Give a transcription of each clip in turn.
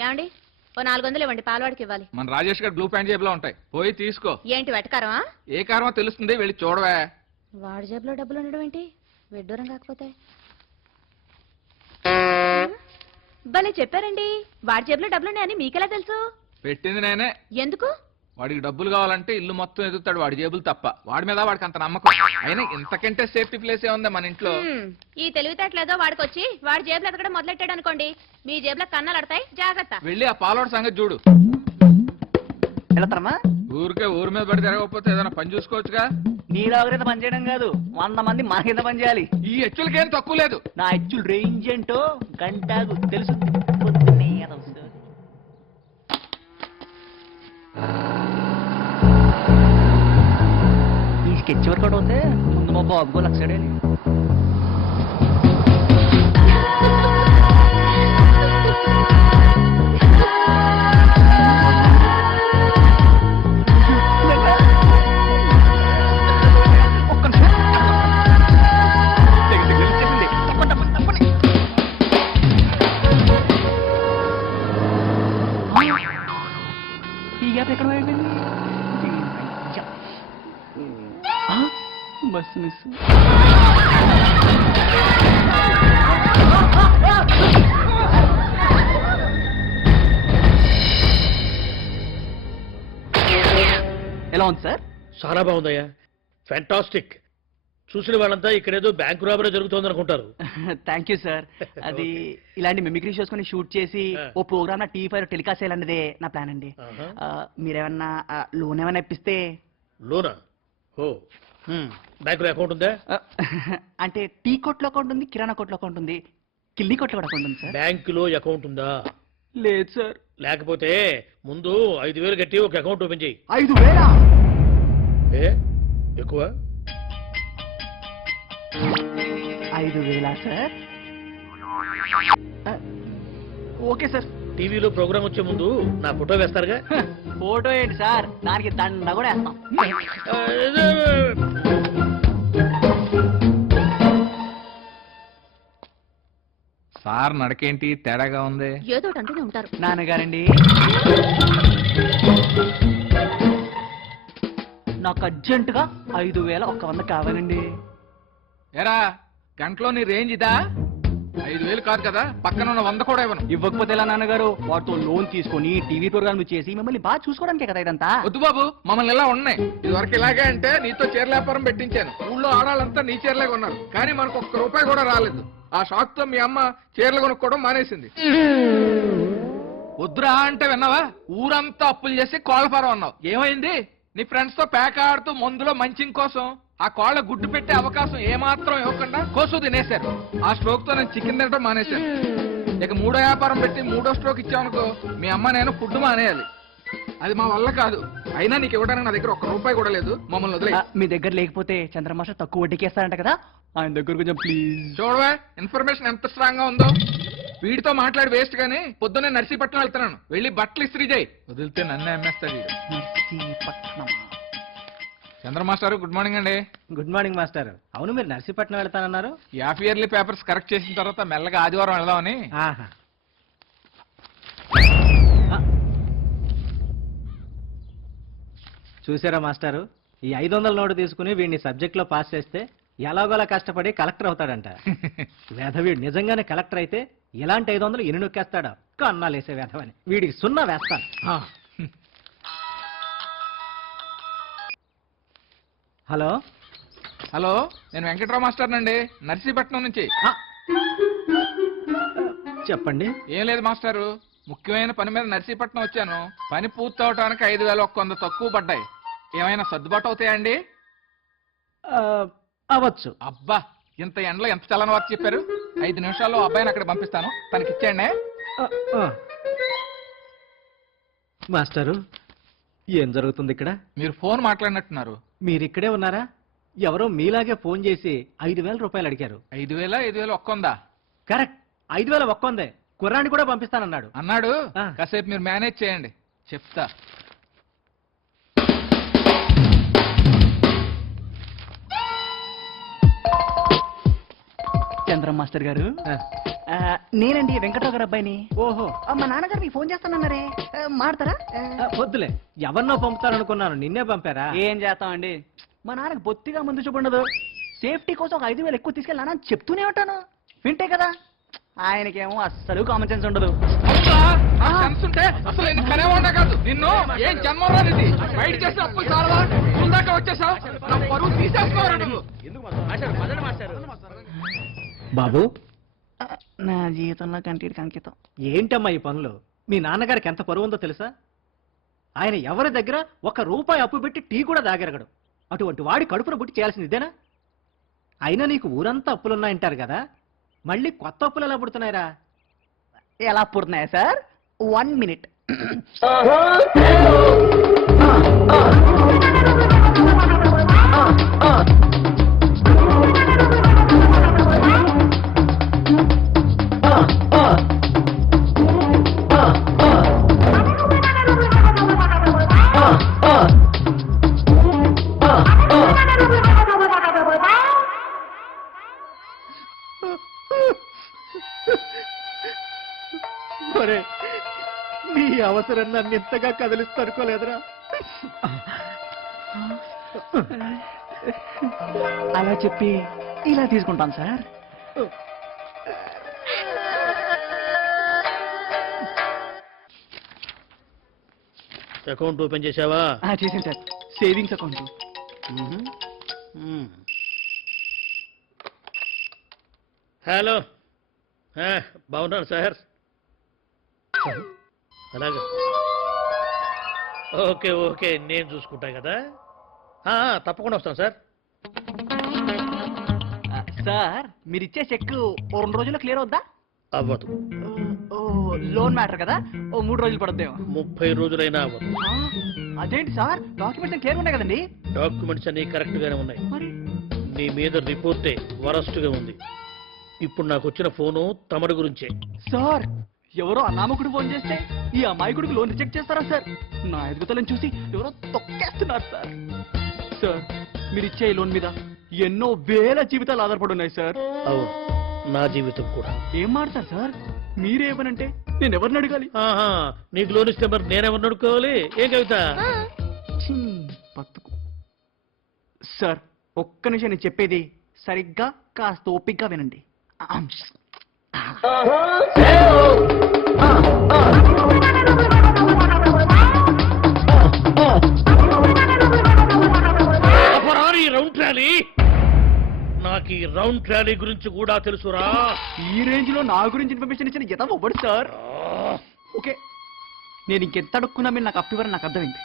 ఏమండి ఓ 400 ఇవ్వండి, పాలవాడికి ఇవ్వాలి. మన రాజేష్ గారు బ్లూ ప్యాంట్ జేబులో ఉంటాయి, పోయి తీసుకో. ఏంటి వెటకారమా? ఏ కారమో తెలుస్తుంది, వెళ్ళి చూడవే. వాడి జేబులో డబ్బులు ఉండడం ఏంటి, విడ్డూరం కాకపోతే. భలే చెప్పారండి, వాడి జేబులో డబ్బులున్నాయని మీకెలా తెలుసు? పెట్టింది నేనే. ఎందుకు? వాడికి డబ్బులు కావాలంటే ఇల్లు మొత్తం ఎదుగుతాడు, వాడి జేబులు తప్ప. వాడి మీద వాడికి అంత నమ్మకం. అయినా ఇంతకంటే సేఫ్టీ ప్లేస్ ఏ ఉంది మన ఇంట్లో. ఈ తెలివితేటలేదో వాడికి వచ్చి వాడి జేబులు ఎదగడం మొదలెట్టాడు అనుకోండి, మీ జేబులో కన్నాలు అడతాయి, జాగ్రత్త. వెళ్ళి ఆ పాలోడు సంగతి చూడు. వెళ్తారమ్మా? ఊరికే ఊరి మీద పడి తిరగకపోతే ఏదైనా పని చూసుకోవచ్చుగా. నీలాగైతే పని చేయడం కాదు, 100 మంది మన కింద పని చేయాలి. ఈ హెచ్చులకేం తక్కువ లేదు. నా హెచ్చులు రేంజ్ ఏంటో గంటకు తెలుసు. పొద్దున్నే ఏదో వస్తుంది. ఈ స్కెచ్ వర్కౌట్ అవుతే ముందు మా బాబు లక్షడే. ఎక్కడ బస్ మిస్. ఎలా ఉంది సార్? చాలా బాగుందయ్యా, ఫ్యాంటాస్టిక్. చూసిన వాళ్ళంతా ఇక్కడేదో బ్యాంకు రాబరీ జరుగుతోంది అనుకుంటారు. Thank you sir. అది ఇలాంటి మిమిక్రీ షోస్ కొని షూట్ చేసి ఓ ప్రోగ్రామ్ నా టీవీ టెలికాస్ట్ చేయాలన్నదే నా ప్లాన్ అండి. మీరేమన్నా లోన్ ఏమైనా ఇప్పిస్తే. లోనా? ఓ, బ్యాంకులో అకౌంట్ ఉందా? అంటే టీ కొట్లో అకౌంట్ ఉంది, కిరాణా కొట్లో అకౌంట్ ఉంది, కిల్లి కొట్లో కూడా అకౌంట్ ఉంది సార్. బ్యాంకులో అకౌంట్ ఉందా? లేదు సార్. లేకపోతే ముందు 5,000 కట్టి ఒక అకౌంట్ ఓపెన్ చేయి. 5,000? ఏ ఎక్కువ? 5,000 సార్? Okay sir. టీవీలో ప్రోగ్రామ్ వచ్చే ముందు నా ఫోటో వేస్తారుగా. ఫోటో ఏంటి సార్, దానికి దండ కూడా వేస్తాం. సార్ నడకేంటి తేడాగా ఉంది? ఏదో అంటూనే ఉంటారు. నాన్నగారండి, నాకు అర్జెంటుగా 5,000 ఒక్క 100 కావాలండి. ఎరా గంటలో నీ రేంజ్ ఇదా? 5,000 కాదు కదా, పక్కన ఉన్న 100 కూడా ఇవ్వను. ఇవ్వకపోతే ఎలా నాన్నగారు? వాటితో లోన్ తీసుకొని టీవీ ప్రోగ్రామ్ చేసి మిమ్మల్ని బాగా చూసుకోవడానికే కదా ఇదంతా. వద్దు బాబు, మమ్మల్ని ఇలా ఉన్నాయి. ఇదివరకు ఇలాగే అంటే నీతో చీర వ్యాపారం పెట్టించాను. ఊళ్ళో ఆడాలంతా నీ చీరలే కొన్నారు, కానీ మనకు ₹1 కూడా రాలేదు. ఆ షాక్ తో మీ అమ్మ చీరలు కొనుక్కోవడం మానేసింది. వద్దురా అంటే విన్నావా? ఊరంతా అప్పులు చేసి కోళ్ల ఫారం అన్నావు. ఏమైంది? నీ ఫ్రెండ్స్ తో పేక ఆడుతూ మందులో మంచింగ్ కోసం ఆ కోళ్ల గుడ్డు పెట్టే అవకాశం ఏమాత్రం ఇవ్వకుండా కోసు తినేశారు. ఆ స్ట్రోక్ తో నేను చికెన్ తినడం మానేశాను. ఇక 3వ వ్యాపారం పెట్టి 3వ స్ట్రోక్ ఇచ్చామనుకో, మీ అమ్మ నేను ఫుడ్ మానేయాలి. అది మా వల్ల కాదు. అయినా నీకు ఇవ్వడానికి నా దగ్గర ₹1 కూడా లేదు. మమ్మల్ని వదిలే. మీ దగ్గర లేకపోతే చంద్రమాస్టర్ తక్కువ వడ్డీకి వేస్తారంట కదా, ఆయన దగ్గర కొంచెం ప్లీజ్. చూడవా ఇన్ఫర్మేషన్ ఎంత స్ట్రాంగ్ గా ఉందో. వీడితో మాట్లాడి వేస్ట్ గానీ పొద్దున్నే నర్సీపట్నం వెళ్తున్నాను. వెళ్ళి బట్టలు ఇస్త్రీ చేయి, వదిలితే నన్నే అమ్మేస్తాడు. చంద్రమాస్టర్ గుడ్ మార్నింగ్ అండి. Good morning master. అవును, మీరు నర్సీపట్నం వెళ్తానన్నారు. హాఫ్ ఇయర్లీ పేపర్స్ కరెక్ట్ చేసిన తర్వాత మెల్లగా ఆదివారం వెళ్దామని. చూసారా మాస్టారు, ఈ 500 నోటు తీసుకుని వీడిని సబ్జెక్ట్ లో పాస్ చేస్తే ఎలాగోలా కష్టపడి కలెక్టర్ అవుతాడంట. వేధవీడు నిజంగానే కలెక్టర్ అయితే ఎలాంటి 500 ఎన్ని నొక్కేస్తాడో. కన్నాలు వేసే వేధవని వీడికి 0 వేస్తాను. హలో హలో, నేను వెంకట్రావు మాస్టర్ నండి, నర్సీపట్నం నుంచి. చెప్పండి. ఏం లేదు మాస్టారు, ముఖ్యమైన పని మీద నర్సీపట్నం వచ్చాను. పని పూర్తవటానికి 5,100 తక్కువ పడ్డాయి. ఏమైనా సర్దుబాటు అవుతాయండి? అవ్వచ్చు. అబ్బా, ఇంత ఎండలో ఎంత చల్లని వార్త చెప్పారు. 5 నిమిషాల్లో అబ్బాయిని అక్కడ పంపిస్తాను, తనకి ఇచ్చేయండి. మాస్టారు, ఏం జరుగుతుంది ఇక్కడ? మీరు ఫోన్ మాట్లాడినట్టున్నారు. మీరు ఇక్కడే ఉన్నారా? ఎవరో మీలాగే ఫోన్ చేసి 5,000 రూపాయలు అడిగారు. 5,000? 5,000 ఒక్కొందా? కరెక్ట్, 5,000 ఒక్కొందే. కుర్రాన్ని కూడా పంపిస్తానన్నాడు. అన్నాడు. కాసేపు మీరు మేనేజ్ చేయండి, చెప్తా. చంద్రం మాస్టర్ గారు, నేనండి వెంకట్రావు గారు అబ్బాయిని. ఓహో మా నాన్నగారు మీకు ఫోన్ చేస్తానన్నారే, మాడతారా? వద్దులే, ఎవరినో పంపుతారనుకున్నాను, నిన్నే పంపారా? ఏం చేస్తామండి, మా నాన్నకి బొత్తిగా ముందు చూపుండదు. సేఫ్టీ కోసం ఒక 5,000 ఎక్కువ తీసుకెళ్ళానా అని చెప్తూనే ఉంటాను, వింటే కదా. ఆయనకేమో అస్సలు కామన్ సెన్స్ ఉండదు. అవునా? ఆ సెన్స్ ఉంటే అసలు నేను కనేవాడా కాదు. నిన్ను ఏం జన్మరానిది బయట చేసి అప్పులు చాలా ముందాక వచ్చేసావు. నా పరువు తీసేస్తున్నావు నువ్వు. బాబు, నా జీవితంలో కంటికి అంకితం. ఏంటమ్మా ఈ పనులు? మీ నాన్నగారికి ఎంత పరువు ఉందో తెలుసా? ఆయన ఎవరి దగ్గర ₹1 అప్పు పెట్టి టీ కూడా దాగరగడు. అటువంటి వాడి కడుపున బుట్టి చేయాల్సింది ఇదేనా? అయినా నీకు ఊరంతా అప్పులున్నాయంటారు కదా, మళ్ళీ కొత్త అప్పులు ఎలా పుడుతున్నాయిరా? ఎలా పుడుతున్నాయా సార్? 1 minute. ఒరే, నీ అవసరం నన్ను ఎంతగా కదిలిస్తనుకోలేదురా. అలా చెప్పి ఇలా తీసుకుంటాను సార్. అకౌంట్ ఓపెన్ చేసావా? చేసాను సార్, సేవింగ్స్ అకౌంట్. హలో, బాగున్నాను సార్. అలాగా, ఓకే ఓకే, నేను చూసుకుంటా కదా. తప్పకుండా వస్తాను సార్. సార్, మీరు ఇచ్చే చెక్ 2 రోజుల్లో క్లియర్ అవుద్దా? అవ్వదు. లోన్ మ్యాటర్ కదా, 3 రోజులు పడుద్దేమో. 30 రోజులైనా అవ్వదు. అదేంటి సార్, డాక్యుమెంట్స్ క్లియర్ ఉన్నాయి కదండి? డాక్యుమెంట్స్ అన్ని కరెక్ట్ గానే ఉన్నాయి. మరి నీ మీద రిపోర్టే వరస్ట్ గా ఉంది. ఇప్పుడు నాకు వచ్చిన ఫోను తమరి గురించే. సార్, ఎవరో అనామకుడు ఫోన్ చేస్తే ఈ అమాయకుడికి లోన్ రిజెక్ట్ చేస్తారా సార్? నా ఎదుగుదలను చూసి ఎవరో తొక్కేస్తున్నారు సార్. సార్, మీరు ఇచ్చే ఈ లోన్ మీద ఎన్నో వేల జీవితాలు ఆధారపడి ఉన్నాయి సార్. అవును, నా జీవితం కూడా. ఏం మాడతారు సార్? మీరేమనంటే నేను ఎవరిని అడగాలి? ఆహా, నీకు లోన్ ఇస్తే మరి నేనెవరిని అడుక్కోవాలి? ఏం కవిత? బతుకు. సార్, ఒక్క నిమిషం నేను చెప్పేది సరిగ్గా కాస్త ఓపిగ్గా వినండి. అపరారి రౌండ్ ట్రాలీ, నాకు ఈ రౌండ్ ట్రాలీ గురించి కూడా తెలుసురా. ఈ రేంజ్ లో నా గురించి ఇన్ఫర్మేషన్ ఇచ్చిన ఎత ఇవ్వడు సార్. ఓకే, నేను ఇంకెంత అడుక్కున్నా మీరు నాకు అప్పివ్వరని నాకు అర్థమైంది.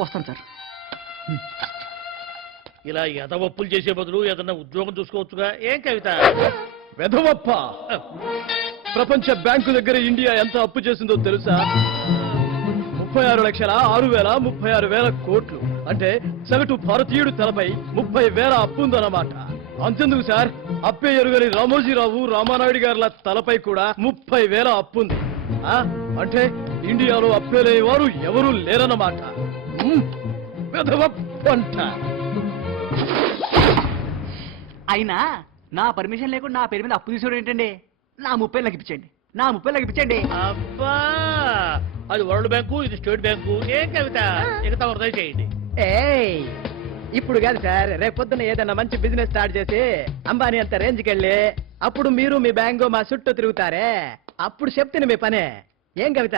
వస్తాను సార్. ఇలా ఎదవప్పులు చేసే బదులు ఏదన్నా ఉద్యోగం చూసుకోవచ్చుగా. ఏం కవిత? వెధవప్ప, ప్రపంచ బ్యాంకు దగ్గర ఇండియా ఎంత అప్పు చేసిందో తెలుసా? 36,06,36,000 కోట్లు. అంటే సగటు భారతీయుడు తలపై 30,000 అప్పు ఉందన్నమాట. అంతెందుకు సార్, అప్పే ఎరుగని రామోజీరావు రామానాయుడు గారుల తలపై కూడా 30,000 అప్పుంది. అంటే ఇండియాలో అప్పేలేని వారు ఎవరూ లేరన్నమాట. వెధవప్పంట. అయినా నా పర్మిషన్ లేకుండా నా పేరు మీద అప్పు తీసుకోవడం ఏంటండి? నా 30 లగిపించండి, నా 30 లగిపించండి. అబ్బా, అది వరల్డ్ బ్యాంకు, ఇది స్టేట్ బ్యాంకు. ఏం కవిత? మిగతా వరద చేయండి. ఏయ్, ఇప్పుడు కాదు సార్, రేపొద్దున ఏదైనా మంచి బిజినెస్ స్టార్ట్ చేసి అంబానీ అంత రేంజ్కి వెళ్ళి అప్పుడు మీరు మీ బ్యాంకు మా చుట్టూ తిరుగుతారే, అప్పుడు చెప్తాను మీ పనే. ఏం కవిత?